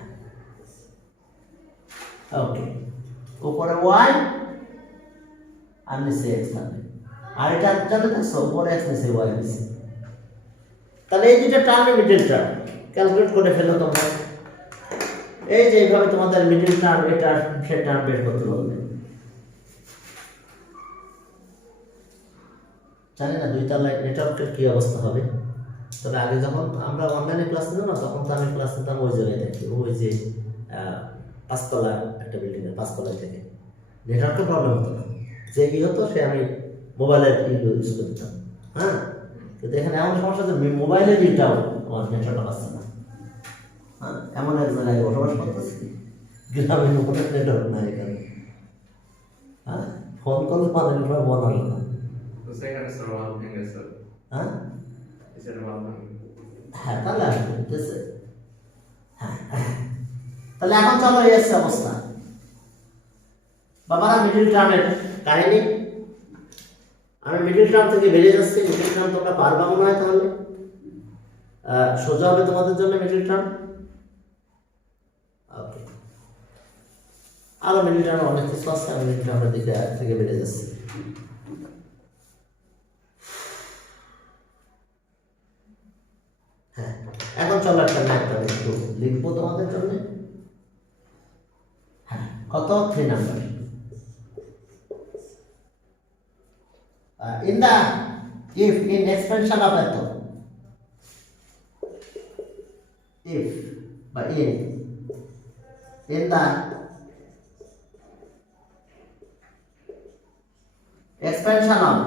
ওকে, উপরে y আর নিচে x থাকবে, আর এটা জানতে পারছো উপরে x নিচে y নিচে। তাহলে এই দুটো টার্মের মিডল টার্ম ক্যালকুলেট করে ফেলো তোমরা। এই যে এইভাবে তোমাদের মিডল টার্ম এটা সেই টার্ম বের করতে বলবে। জানি না দুই তলায় নেটওয়ার্কের কি অবস্থা হবে, তবে আগে যখন আমরা অনলাইনে ক্লাস নিতাম না, তখন তো আমি ক্লাস নিতাম ওই জায়গায় থেকে, ওই যে পাঁচতলা একটা বিল্ডিং এর পাঁচতলা থেকে। নেটওয়ার্কের প্রবলেম হতো না, যে কি হতো সে আমি মোবাইলের ইউজ করতাম। হ্যাঁ, কিন্তু এখানে এমন সমস্যা যে মোবাইলের ইটাও আমার নেটওয়ার্কটা পাচ্ছে না। হ্যাঁ, এমন এক জায়গায় বসবাস করতেছি গ্রামের উপরে নেটওয়ার্ক নাই এখানে। হ্যাঁ, ফোন করলে মানে বন্ধ হলো না। তো সেখানে সার্ভার ভেঙে গেছে। হ্যাঁ এছাড়া ভালো না। হ্যাঁ তাহলে আসবে, ঠিক আছে। হ্যাঁ তাহলে এখন চলো এই আছে অবস্থা বাবারা, মিডল টার্মের কাহিনী। আমি মিডল টার্ম থেকে বেরিয়ে যাচ্ছি। মিডল টার্ম তোমরা পারবা মনে হয়, তাহলে সোজা হবে তোমাদের জন্য মিডল টার্ম। ওকে, আরো মিডল টার্ম অনেক কিছু আছে, আমি মিডল টার্মের দিকে থেকে বেরিয়ে যাচ্ছি। হ্যাঁ, এখন চলো একটা ম্যাথ আমি একটু লিখবো তোমাদের জন্য। হ্যাঁ, কত 3 number. In the if in expansion of এত, if বা in the expansion of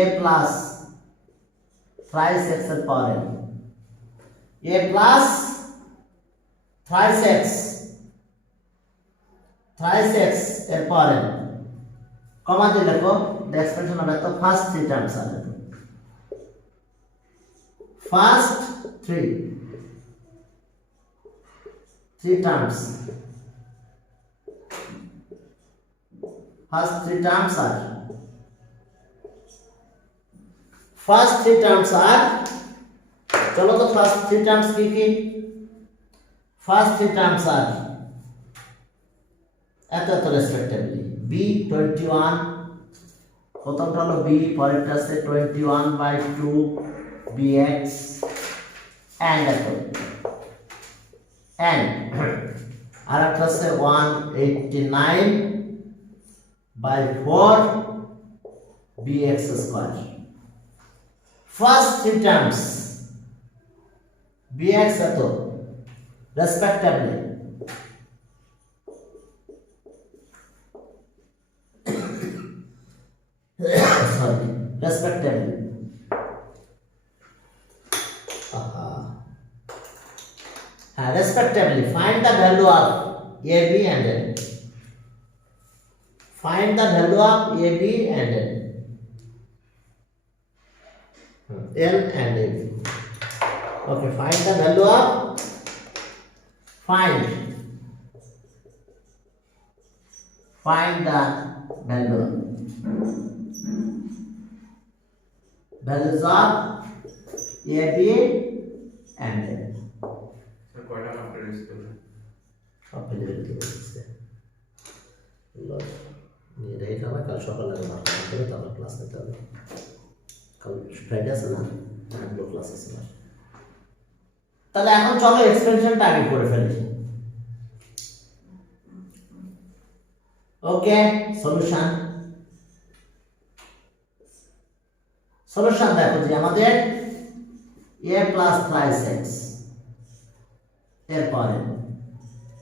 a plus thrice x এর পাওয়ার n, a plus thrice x এর পাওয়ার n, কমা দিয়ে লেখো the expansion of এত first 3 terms are first 3 terms, first 3 terms are চলো তো first 3 terms কি কি? ফার্স্ট 3 টার্মস আর এত রেসপেক্টিভলি b21, প্রথমটা হলো b, পরেরটা আছে 21/2 bx and এত and আর একটা আছে 189/4 bx square. First 3 terms bx এত respectively sorry respectively respectively find the value of ab and n. Find the value of ab and n. N and A. Okay, find the value of find the value values of AB and n sir কয়টা মাত্র use করবেন? সব ফেলে ফেলতে বলছে নিয়ে রেখে খাওয়া কাল সকালে মার্ক করে তারপর ক্লাস নিতে হবে কাল ফ্রাইডে আছে না আটগুলো ক্লাস আছে না তাহলে এখন চলো এক্সপেনশনটা আগে করে ফেলি ওকে সলিউশন দেখো যে আমাদের a প্লাস প্রাইস x এরপরে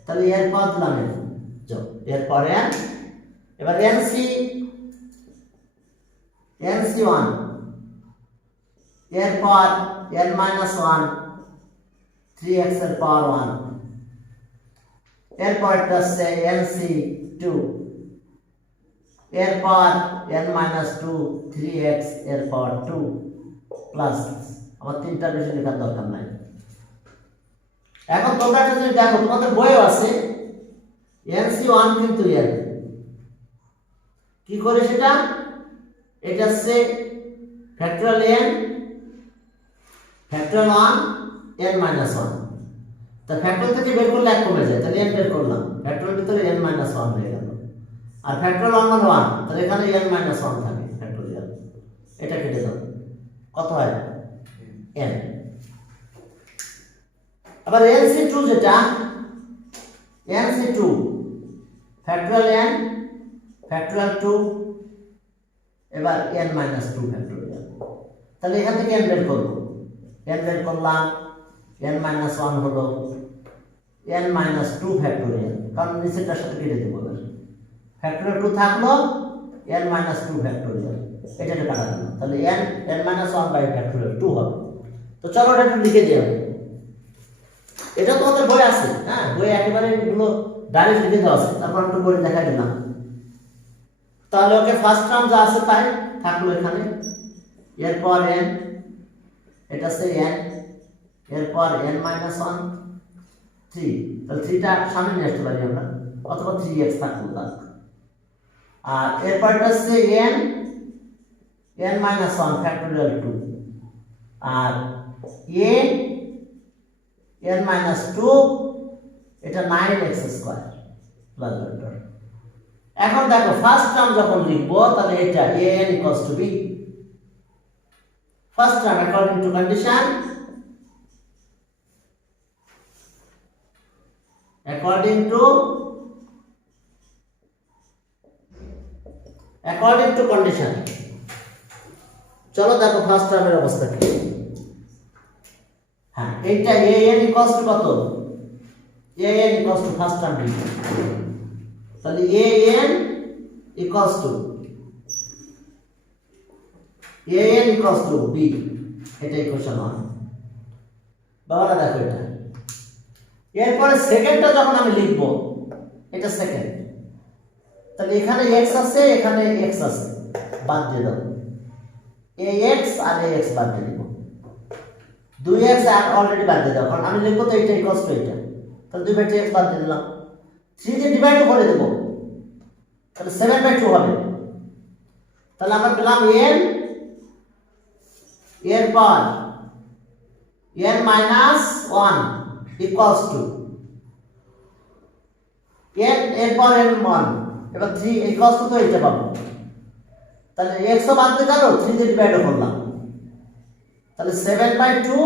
তাহলে এরপর দিলাম এরপরে এবার nc1 এরপর n minus 1 3x এর পাওয়ার 1 এরপর হচ্ছে nc2 এরপর n minus 2 3x এর পাওয়ার 2 প্লাস আমার তিনটা বেশি লেখার দরকার নাই এখন তোমরা যদি দেখো তোমাদের বইও আছে nc1 কিন্তু n কি করে সেটা এটা হচ্ছে factorial n factorial 1 n minus 1 তো ফ্যাক্টরিয়াল থেকে বের করলে এক কমে যায় তাহলে n বের করলাম ফ্যাক্টরিয়াল ভিতরে n minus 1 হয়ে গেল আর ফ্যাক্টরিয়াল 1 মানে 1 তাহলে এখানে n minus 1 থাকে ফ্যাক্টরিয়াল এটা কেটে দাও কত হয় n আবার nc2 যেটা nc2 ফ্যাক্টরিয়াল n ফ্যাক্টরিয়াল 2 এবার n minus 2 ফ্যাক্টরিয়াল তাহলে এখান থেকে n বের করব n বের করলাম n minus 1 হলো n minus 2 ফ্যাক্টরিয়াল কারণ নিচেরটার সাথে কেটে দেব এবার ফ্যাক্টরিয়াল 2 থাকলো n minus 2 ফ্যাক্টরিয়াল এটাকে কাটা দিলাম তাহলে n minus 1 বাই ফ্যাক্টরিয়াল 2 হবে তো চলো এটা একটু লিখে দিই আমি এটা তোমাদের বই আছে হ্যাঁ বই একেবারে এগুলো ডাইরেক্ট লিখে দেওয়া আছে তারপর একটু করে দেখাই দিলাম তাহলে ওকে ফার্স্ট টার্ম যা আছে তাই থাকলো এখানে এরপর n এটা আছে n এরপর n minus 1 3 তাহলে 3টা সামনে নিয়ে আসতে পারি আমরা অথবা 3x থাকলো তার আর এরপরটা হচ্ছে n minus 1 ফ্যাক্টরিয়াল 2 আর n minus 2 এটা 9x স্কয়ার প্লাস ভেক্টর এখন দেখো ফার্স্ট টার্ম যখন লিখবো তাহলে এটা an equals to b first term according to condition according to condition চলো দেখো ফার্স্ট টার্মের অবস্থা কি হ্যাঁ এইটা an equals to কত an equals to first term তাহলে an equals to b এটা ইকুয়েশন 1 বাবারা দেখো এটা এরপরে সেকেন্ডটা যখন আমি লিখব এটা সেকেন্ড তাহলে এখানে x আছে এখানে x আছে বাদ দিয়ে দাও ax আর ax বাদ দিয়ে দেব 2x আর অলরেডি বাদ দিয়ে দাও কারণ আমি লিখব তো এটা ইকুয়ালস টু এটা তাহলে 2/x বাদ দিয়ে দিলাম 3 দিয়ে ডিভাইড করে দেব তাহলে 7/2 হবে তাহলে আমরা পেলাম n এরপর n minus 1 equals to n এরপর n1 এবার 3 equals to তো এটা পাবো তাহলে x ও বাদ দিয়ে দাও 3 দিয়ে ডিভাইড করলাম তাহলে 7/2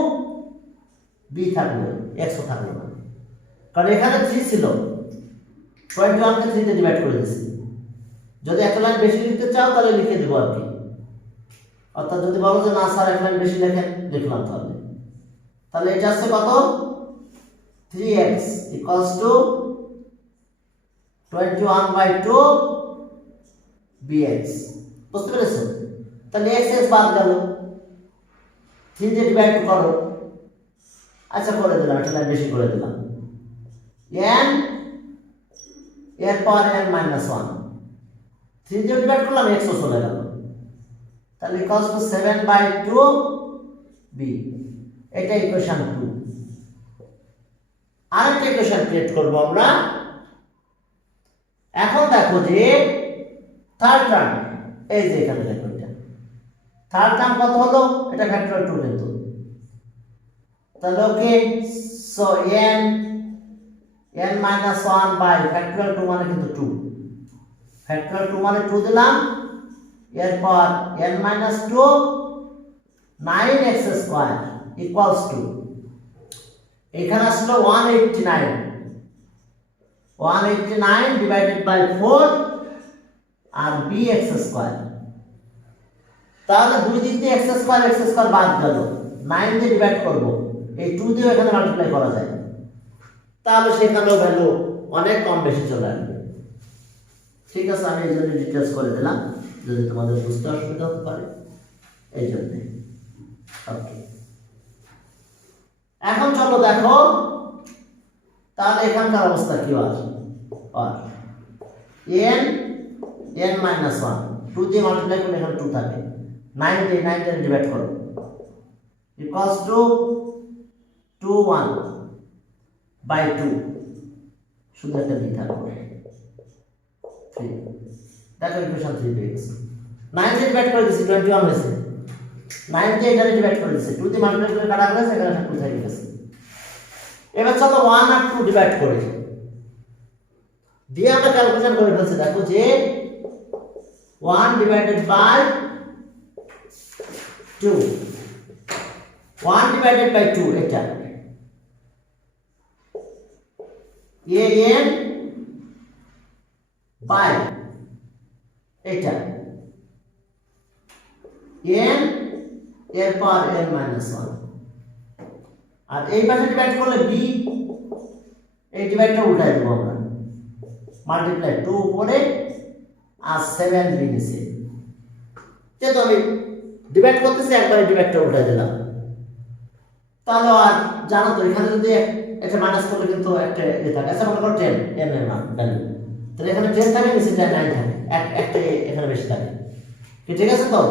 b থাকবে x ও থাকবে না কারণ এখানে 3 ছিল 21 কে 3 দিয়ে ডিভাইড করে দিয়েছি যদি একটা লাইন বেশি লিখতে চাও তাহলে লিখে দেব আর কি অর্থাৎ যদি বলো যে না স্যার এক লাইন বেশি লেখেন লিখলাম তাহলে এটা আছে কত 3x equals to 21/2 bx বুঝতে পেরেছো তাহলে x বাদ গেল 3 দিয়ে ডিভাইড করো আচ্ছা করে দিলাম এটা লাইন বেশি করে দিলাম n এরপর n minus 1 3 দিয়ে ডিভাইড করলাম x ও চলে গেল তাহলে equals to 7/2 b এটা ইকুয়েশন 2 আরেকটা ইকুয়েশন ক্রিয়েট করব আমরা এখন দেখো যে থার্ড টার্ম এই যে এখানে দেখো এটা থার্ড টার্ম কত হলো এটা ফ্যাক্টরিয়াল 2 কিন্তু তাহলে ওকে, so n minus 1 by factorial 2 মানে কিন্তু 2, factorial 2 মানে 2 দিলাম, এরপর n minus 2 9x square equals to, এখানে আসলে 189 divided by 4 R bx square। তাহলে দুই দিক দিয়ে x square বাদ গেল, 9 দিয়ে ডিভাইড করব, এই 2 দিয়ে এখানে মাল্টিপ্লাই করা যায়, তাহলে সেখানেও ভ্যালু অনেক কম বেশি চলে আসবে। ঠিক আছে, আমি এই জন্য ডিটেলস করে দিলাম যদি তোমাদের বুঝতে অসুবিধা হতে পারে, এই জন্য। ওকে, এখন চলো দেখো তাহলে এখানকার অবস্থা কি হয়। n minus 1 2 দিয়ে মাল্টিপ্লাই করলে এখানে 2 থাকে, 9 দিয়ে ডিভাইড করো, equals to 21 by 2, শুধু একটা দিয়ে থাকবে 3। দেখো ইকুয়েশন 3 পেয়ে গেছে। 9 দিয়ে ডিভাইড করে দিয়েছি 21 হয়েছে, 9 দিয়ে এখানে ডিভাইড করে দিয়েছি, 2 দিয়ে মাল্টিপ্লাই করে কাটা গেছে, এখানে 2 থেকে গেছে। এবার চলো 1 আর 2 ডিভাইড করে দিয়ে আমরা ক্যালকুলেশন করে ফেলছি। দেখো যে 1 divided by 2, 1 divided by 2 এটা an by এটা n এরপর n minus 1, আর এই পাশে ডিভাইড করলে b, এই ডিভাইডটা উল্টাই দেবো আমরা, মাল্টিপ্লাই 2 উপরে আর 7 b নিচে, যেহেতু আমি ডিভাইড করতেছি একবারে ডিভাইডটা উল্টাই দিলাম। তাহলে আর জানো তো এখানে যদি একটা মাইনাস করলে কিন্তু একটা থাকে, আচ্ছা মনে করো 10 n এর মান ভ্যালু, তাহলে এখানে 10 থাকে, নিচে 9 থাকে, একটা এখানে বেশি থাকে, কি ঠিক আছে তো?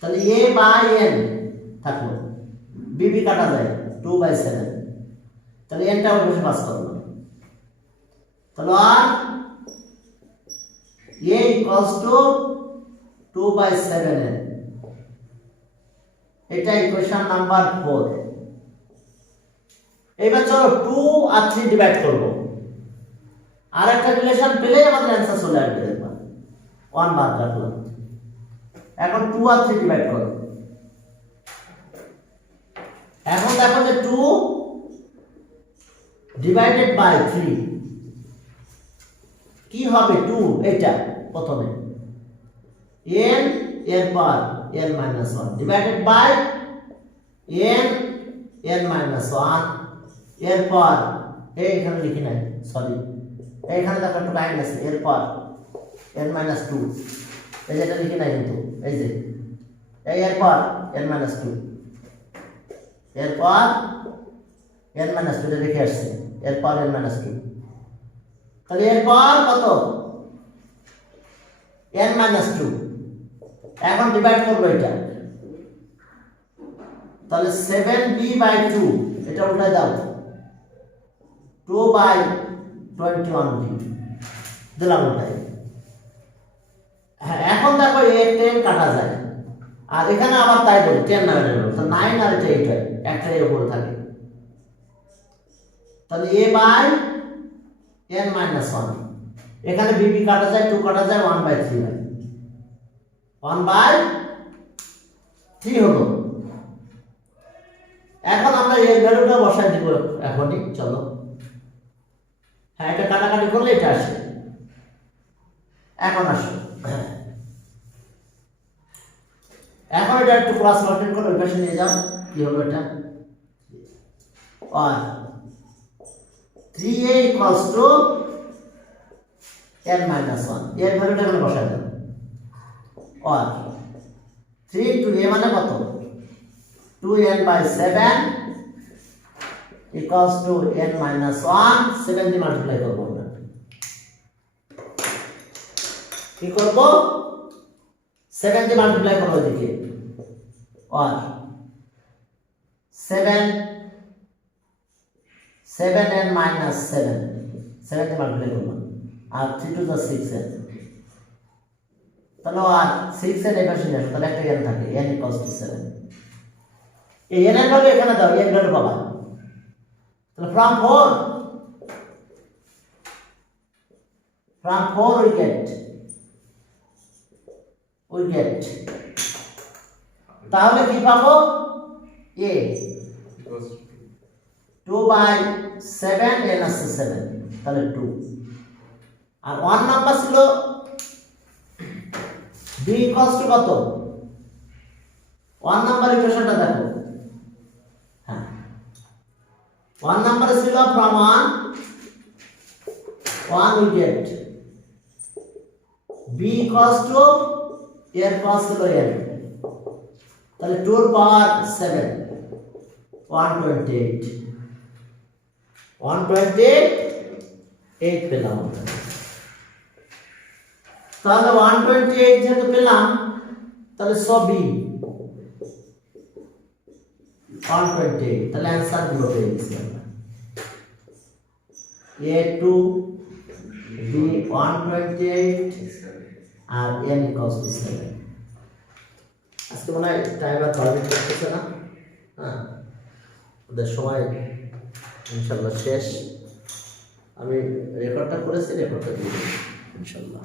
তাহলে a বাই n থাকলো, b কাটা যায় 2 বাই 7, তাহলে n টা অবশ্যই পাস করলো। তাহলে আর a equals to 2 by 7n, এটা ইকুয়েশন নাম্বার 4। এবার চলো 2 আর 3 ডিভাইড করব, আর একটা রিলেশন পেলেই আমাদের অ্যানসার চলে আসবে। দেখবা 1 বাদ রাখলাম, এখন 2 আর 3 ডিভাইড করো। এখন দেখো যে 2 ডিভাইডেড বাই 3 কি হবে, 2 এটা প্রথমে n এরপর n minus 1 divided by n minus 1 এরপর এখানে লিখি নাই, সরি এখানে দেখো একটু লাইন আছে, এরপর n minus 2, এই যেটা লিখি নাই কিন্তু, এই যে এই এরপর n minus 2, এরপর n minus 2 এটা লিখে আসছে, এরপর n minus 2, তাহলে এরপর কত n minus 2, এখন ডিভাইড করব এটা, তাহলে 7b by 2 এটা উল্টাই দাও, 2 by 21b দিলাম উল্টাই। হ্যাঁ, এখন দেখো a 10 কাটা যায়, আর এখানে আবার তাই বলি 10 9 এর তো 9 আর এটা 8 হয়, একটা এর উপরে থাকে, তাহলে a by n minus 1, এখানে b কাটা যায়, 2 কাটা যায়, 1 by 3 হয়, 1 by 3 হলো। এখন আমরা এর ভ্যালুটা বসাই দিব এখনই, চলো। হ্যাঁ, এটা কাটাকাটি করলে এটা আসে, এখন আসো, এখন এটা একটু প্লাস মাল্টিপ্লাই করে ওই পাশে নিয়ে যাও, কি হলো এটা, আর 3a equals to n minus 1, এর ভ্যালুটা এখানে বসাই দাও, আর 3 into a মানে কত, 2n by 7 equals to n minus 1, 7 দিয়ে মাল্টিপ্লাই করবো আমরা, কি করবো 7 দিয়ে মাল্টিপ্লাই করবো এদিকে, আর 7n minus 7 দিয়ে মাল্টিপ্লাই করবো, আর 3 to the 6n, তাহলে আর 6n এর পাশে নিয়ে আসো, তাহলে একটা n থাকে, n equals to 7, এই n এর ভ্যালু এখানে দাও, n ভ্যালু পাবা। তাহলে from 4 we get তাহলে কি পাবো? a equals 2/7 n আছে 7, তাহলে 2। আর 1 নাম্বার ছিল b ইকুয়ালস টু কত? 1 নাম্বার ইকুয়েশনটা দেখো। হ্যাঁ, 1 নাম্বার ছিল from 1 we get b equals to এর পাওয়ার ছিল n, তাহলে 2 এর পাওয়ার 7 128 পেলাম আমরা। তাহলে 128 যেহেতু পেলাম, তাহলে সব b 128, তাহলে অ্যান্সার গুলো পেয়ে গেছি আমরা। a2 b 128 আর n ইকুয়ালস টু 7। আজকে মনে হয় টাইম আর পারমিট করতেছে না। হ্যাঁ, ওদের সময় ইনশাল্লাহ শেষ। আমি রেকর্ডটা করেছি, রেকর্ডটা দিয়ে দেবো ইনশাল্লাহ।